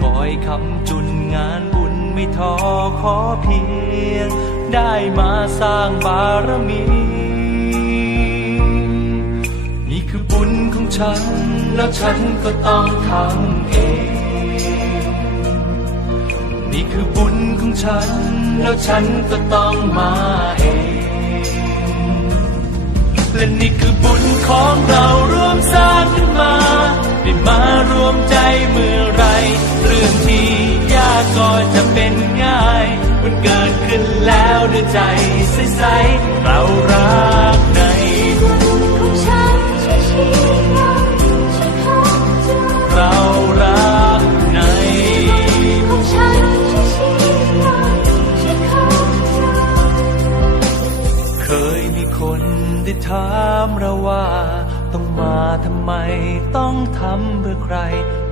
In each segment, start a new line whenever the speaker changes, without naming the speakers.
คอยคำจุนงานบุญไม่ท้อขอเพียง ได้มาสร้างบารมี นี่คือบุญของฉัน แล้วฉันก็ต้องทำเอง นี่คือบุญของฉัน แล้วฉันก็ต้องมาเอง และนี่คือบุญของเรา มันเกิดขึ้นแล้วด้วยใจใสๆเรารักในบุญ
ของฉันช่วยชี้นำช่วยเข้าใจ
เรารักในเคยมีคนได้ถามเราว่า ต้องมาทำไมต้องทำเพื่อใคร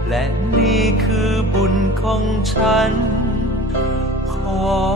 และนี่คือบุญของฉัน ของฉัน